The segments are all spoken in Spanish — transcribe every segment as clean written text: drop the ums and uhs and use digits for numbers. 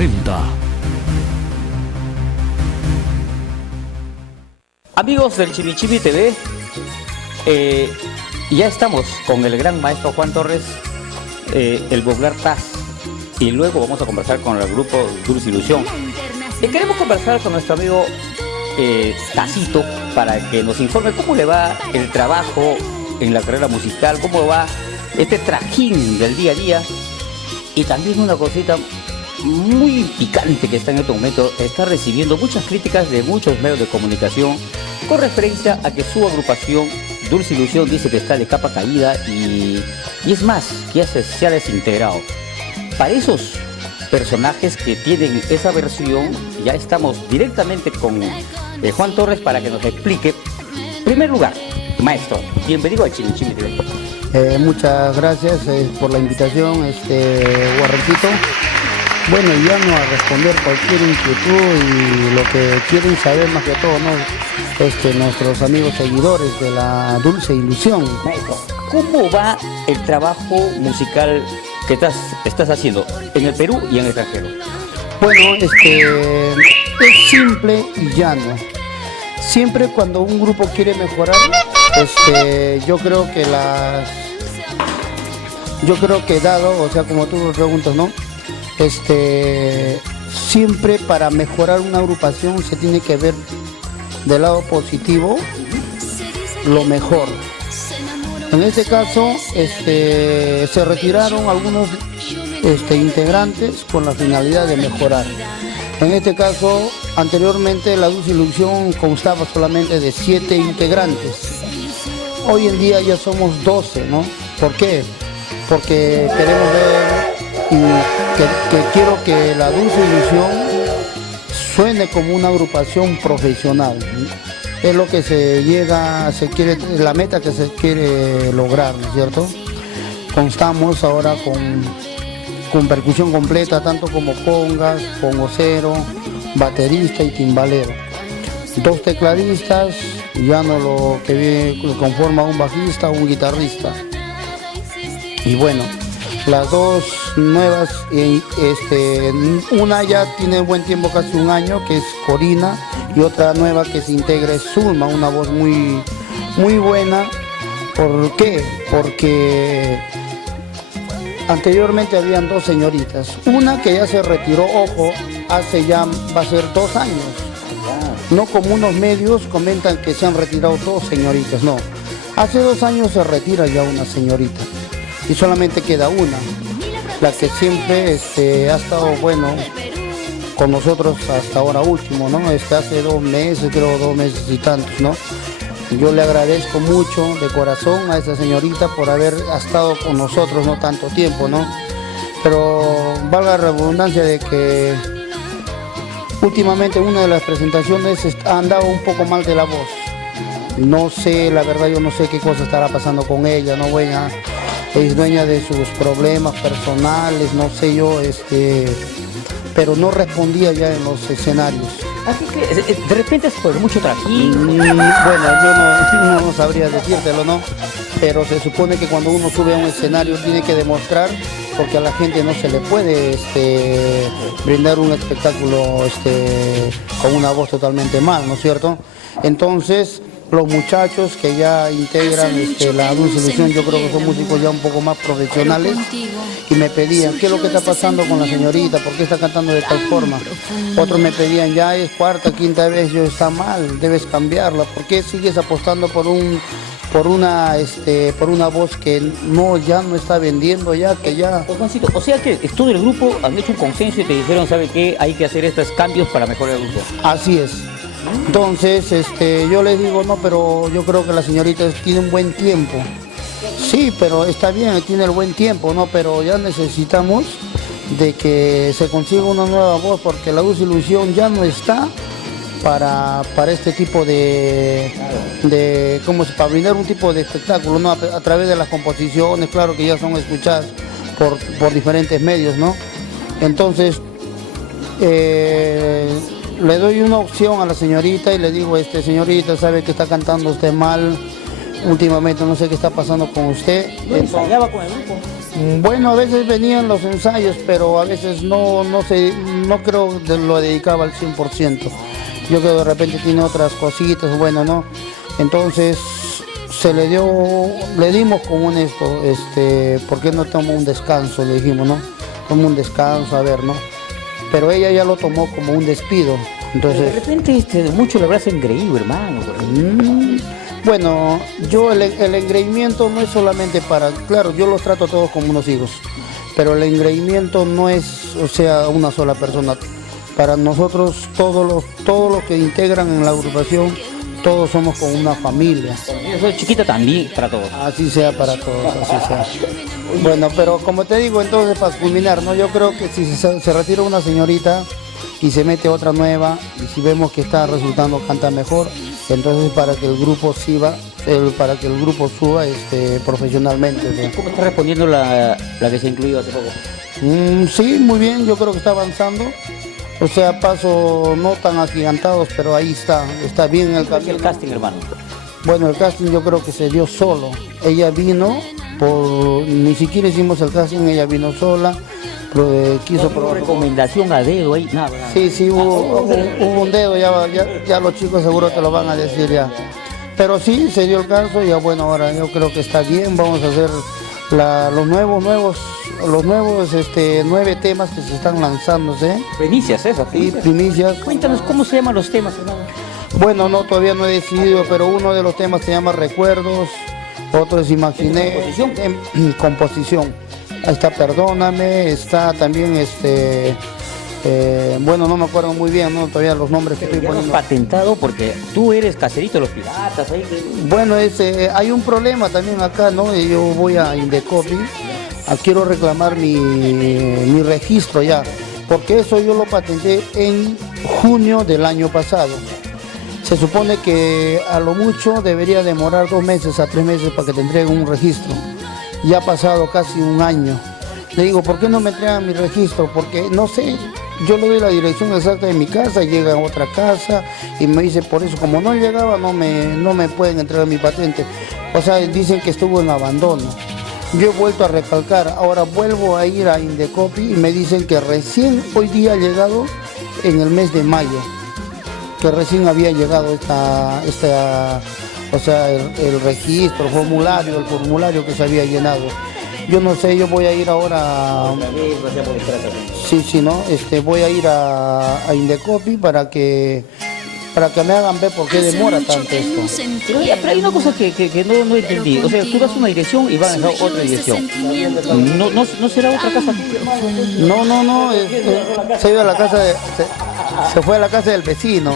presenta. Amigos del Chimichimi TV, ya estamos con el gran maestro Juan Torres, el Boglar Taz, y luego vamos a conversar con el grupo Dulce Ilusión. Queremos conversar con nuestro amigo Tacito para que nos informe cómo le va el trabajo en la carrera musical, cómo va este trajín del día a día, y también una cosita muy picante que está en este momento, está recibiendo muchas críticas de muchos medios de comunicación con referencia a que su agrupación Dulce Ilusión dice que está de capa caída y es más, que se ha desintegrado. Para esos personajes que tienen esa versión, ya estamos directamente con Juan Torres para que nos explique. En primer lugar, maestro, bienvenido a Chimichimi TV. Muchas gracias por la invitación, Guarrancito. Bueno, ya no a responder cualquier inquietud y lo que quieren saber más que todo, ¿no? Nuestros amigos seguidores de la Dulce Ilusión. Maestro, ¿cómo va el trabajo musical que estás haciendo en el Perú y en el extranjero? Bueno, es simple y llano. Siempre cuando un grupo quiere mejorar, yo creo que dado, o sea, como tú me preguntas, ¿no? Siempre para mejorar una agrupación se tiene que ver del lado positivo lo mejor. En este caso, se retiraron algunos integrantes con la finalidad de mejorar. En este caso, anteriormente la Dulce Ilusión constaba solamente de 7 integrantes. Hoy en día ya somos 12, ¿no? ¿Por qué? Porque queremos ver y que quiero que la Dulce Ilusión suene como una agrupación profesional. Es lo que la meta que se quiere lograr, ¿no es cierto? Constamos ahora con percusión completa, tanto como congas, congocero, baterista y timbalero. 2 tecladistas, ya no lo que conforma un bajista o un guitarrista. Y bueno, las 2 nuevas, una ya tiene buen tiempo, casi un año, que es Corina, y otra nueva que se integra es Zulma, una voz muy, muy buena. ¿Por qué? Porque anteriormente habían 2 señoritas, una que ya se retiró, ojo, va a ser 2 años. No como unos medios comentan que se han retirado 2 señoritas, no. Hace 2 años se retira ya una señorita y solamente queda una, la que siempre ha estado, bueno, con nosotros hasta ahora último, ¿no? Hace 2 meses, creo 2 meses y tantos, ¿no? Yo le agradezco mucho de corazón a esa señorita por haber estado con nosotros no tanto tiempo, ¿no? Pero valga la redundancia de que últimamente una de las presentaciones ha andado un poco mal de la voz. No sé, la verdad yo no sé qué cosa estará pasando con ella, ¿no? Es dueña de sus problemas personales, no sé yo, pero no respondía ya en los escenarios. Así que de repente es por mucho trajín. Bueno, yo no sabría decírtelo, ¿no? Pero se supone que cuando uno sube a un escenario tiene que demostrar, porque a la gente no se le puede brindar un espectáculo con una voz totalmente mal, ¿no es cierto? Entonces, los muchachos que ya integran la Dulce Ilusión, yo creo que son músicos ya un poco más profesionales, y me pedían, ¿qué es lo que está pasando con la señorita? ¿Por qué está cantando de tal forma? Otros me pedían, ya es 4ª, 5ª vez, yo está mal, debes cambiarla. ¿Por qué sigues apostando por una voz que ya no está vendiendo, que ya? Juancito, o sea que tú del grupo han hecho un consenso y te dijeron, ¿sabe qué? Hay que hacer estos cambios para mejorar el grupo. Así es. Entonces, yo les digo, no, pero yo creo que la señorita tiene un buen tiempo. Sí, pero está bien, tiene el buen tiempo, ¿no? Pero ya necesitamos de que se consiga una nueva voz, porque la Dulce Ilusión ya no está para este tipo para brindar un tipo de espectáculo, ¿no? A través de las composiciones, claro que ya son escuchadas por diferentes medios, ¿no? Entonces, le doy una opción a la señorita y le digo, señorita, sabe que está cantando usted mal, últimamente no sé qué está pasando con usted. ¿No ensayaba con el grupo? Bueno, a veces venían los ensayos, pero a veces no no creo que lo dedicaba al 100%. Yo creo que de repente tiene otras cositas, bueno, ¿no? Entonces le dimos como un esto, ¿por qué no toma un descanso? Le dijimos, ¿no? Toma un descanso, a ver, ¿no? Pero ella ya lo tomó como un despido. Entonces, de repente mucho le habrás engreído, hermano. Bueno, yo el engreimiento no es solamente para, claro, yo los trato a todos como unos hijos, pero el engreimiento no es, o sea, una sola persona. Para nosotros, todos los que integran en la agrupación, todos somos como una familia. Yo soy chiquita también, para todos. Así sea para todos, así sea. Bueno, pero como te digo, entonces para culminar, ¿no? Yo creo que si se retira una señorita y se mete otra nueva, y si vemos que está resultando canta mejor, entonces para que el grupo suba profesionalmente, ¿no? ¿Cómo está respondiendo la que se incluyó hace poco? Sí, muy bien, yo creo que está avanzando. O sea, pasos no tan agigantados, pero ahí está bien el camino. ¿El casting, hermano? Bueno, el casting yo creo que se dio solo. Ella vino, ni siquiera hicimos el casting, ella vino sola. Quiso probar. Recomendación a dedo ahí, nada. Sí, hubo un dedo, ya los chicos seguro te lo van a decir ya. Pero sí, se dio el caso y ya bueno, ahora yo creo que está bien, vamos a hacer los nuevos 9 temas que se están lanzándose. Primicias esas. Sí, primicias. Cuéntanos cómo se llaman los temas, hermano. Bueno, no, todavía no he decidido, pero uno de los temas se llama Recuerdos, otro es Imaginé. Composición. Ahí está Perdóname, está también bueno, no me acuerdo muy bien, ¿no? Todavía los nombres que estoy poniendo. Patentado porque tú eres caserito de los piratas. Ahí. Bueno, hay un problema también acá, ¿no? Yo voy a Indecopi, quiero reclamar mi registro ya, porque eso yo lo patenté en junio del año pasado. Se supone que a lo mucho debería demorar 2 meses a 3 meses para que te entreguen un registro. Ya ha pasado casi un año. Le digo, ¿por qué no me entregan mi registro? Porque no sé, yo le doy la dirección exacta de mi casa, llega a otra casa y me dice, por eso, como no llegaba, no me pueden entregar mi patente. O sea, dicen que estuvo en abandono. Yo he vuelto a recalcar, ahora vuelvo a ir a Indecopi y me dicen que recién hoy día ha llegado en el mes de mayo, que recién había llegado o sea, el registro, el formulario que se había llenado. Yo no sé, yo voy a ir ahora. Sí, ¿no? Voy a ir a Indecopi para que me hagan ver por qué demora tanto esto. Pero hay una cosa que no entendí. O sea, tú das una dirección y vas a dejar otra dirección. ¿No será otra casa? No. Se fue a la casa del vecino.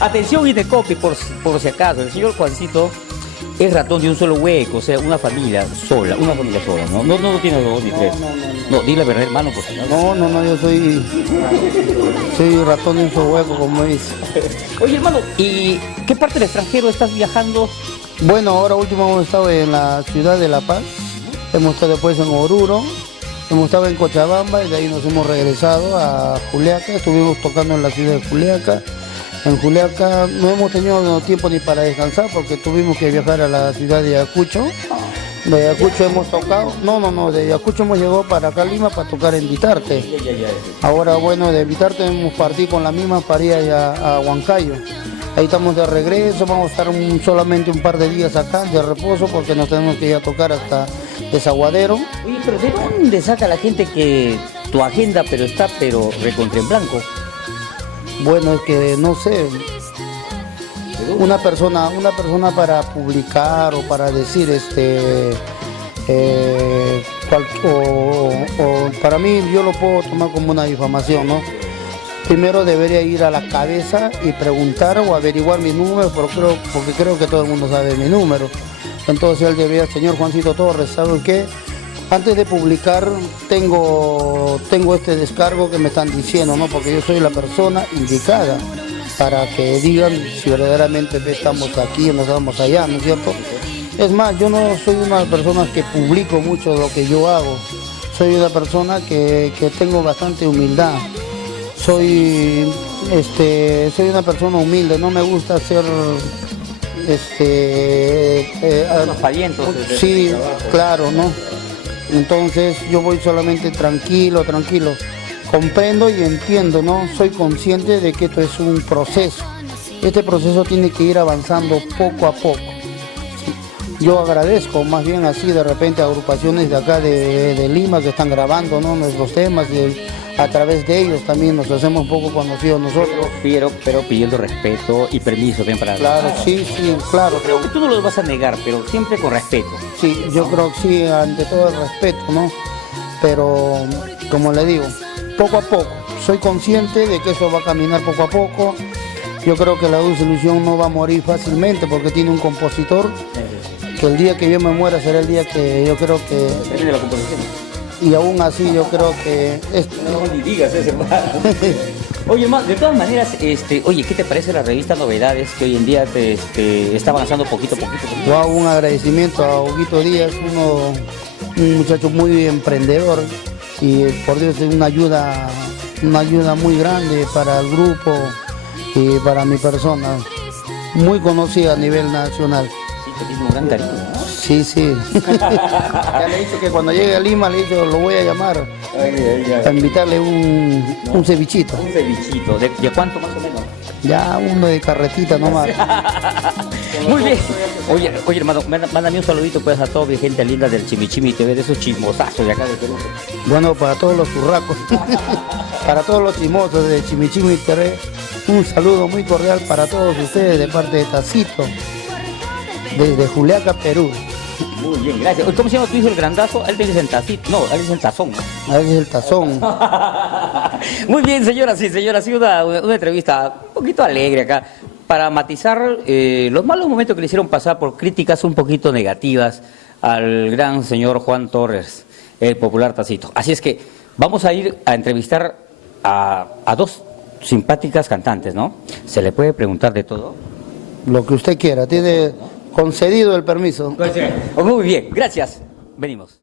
Atención, Indecopi, por si acaso. El señor Juancito es ratón de un solo hueco, o sea, una familia sola, ¿no? No tiene 2 ni 3. No, dile la verdad, hermano, por si no. No, yo soy ratón de un solo hueco, como dice. Oye, hermano, ¿y qué parte del extranjero estás viajando? Bueno, ahora último hemos estado en la ciudad de La Paz, hemos estado después en Oruro, hemos estado en Cochabamba y de ahí nos hemos regresado a Juliaca, estuvimos tocando en la ciudad de Juliaca. En Juliaca no hemos tenido tiempo ni para descansar porque tuvimos que viajar a la ciudad de Ayacucho. De Ayacucho hemos tocado, de Ayacucho hemos llegado para acá a Lima para tocar en Vitarte. Ahora bueno, de Vitarte hemos partido con la misma para ir a Huancayo. Ahí estamos de regreso, vamos a estar solamente un par de días acá de reposo porque nos tenemos que ir a tocar hasta Desaguadero. Oye, pero ¿de dónde saca la gente que tu agenda está recontra en blanco? Bueno, es que no sé, una persona para publicar o para decir para mí yo lo puedo tomar como una difamación, ¿no? Primero debería ir a la cabeza y preguntar o averiguar mi número, porque creo que todo el mundo sabe mi número. Entonces él debería, señor Juancito Torres, ¿saben qué? Antes de publicar tengo este descargo que me están diciendo, ¿no? Porque yo soy la persona indicada para que digan si verdaderamente estamos aquí o no estamos allá, ¿no es cierto? Es más, yo no soy una de las personas que publico mucho de lo que yo hago. Soy una persona que tengo bastante humildad. Soy una persona humilde, no me gusta ser los palientos. Sí, claro, ¿no? Entonces yo voy solamente tranquilo. comprendo y entiendo, ¿no? Soy consciente de que esto es un proceso. Este proceso tiene que ir avanzando poco a poco. Yo agradezco más bien así de repente a agrupaciones de acá de Lima que están grabando, ¿no?, nuestros temas y a través de ellos también nos hacemos un poco conocidos nosotros. Pero pidiendo respeto y permiso también para... Claro, sí, claro. Creo que tú no los vas a negar, pero siempre con respeto. Sí, yo creo que sí, ante todo el respeto, ¿no? Pero, como le digo, poco a poco. Soy consciente de que eso va a caminar poco a poco. Yo creo que la Dulce Ilusión no va a morir fácilmente porque tiene un compositor. Que el día que yo me muera será el día que yo creo que... Depende de la composición. Y aún así yo creo que... No ni digas eso, hermano. Oye, de todas maneras, oye, ¿qué te parece la revista Novedades que hoy en día está avanzando poquito a poquito? Wow, un agradecimiento a Huguito Díaz, un muchacho muy emprendedor y por Dios es una ayuda muy grande para el grupo y para mi persona, muy conocida a nivel nacional. Sí, te tiene un gran cariño, ¿no? Sí. Ya le he dicho que cuando llegue a Lima, le he dicho, lo voy a llamar para invitarle un cevichito. Un cevichito, ¿de cuánto más o menos? Ya uno de carretita nomás. Muy bien. Oye, hermano, mándame un saludito pues a toda mi gente linda del Chimichimi TV, de esos chismosazos de acá de Perú. Bueno, para todos los turracos, para todos los chismosos de Chimichimi TV, un saludo muy cordial para todos ustedes de parte de Tacito, desde Juliaca, Perú. Muy bien, gracias. ¿Cómo se llama tu hijo, el grandazo? Él te dice Tacito. No, él dice Tazón. A veces el tazón. Muy bien, señoras y señores, ha sido una entrevista un poquito alegre acá para matizar los malos momentos que le hicieron pasar por críticas un poquito negativas al gran señor Juan Torres, el popular Tacito. Así es que vamos a ir a entrevistar a dos simpáticas cantantes, ¿no? ¿Se le puede preguntar de todo? Lo que usted quiera, tiene concedido el permiso. Muy bien, gracias. Venimos.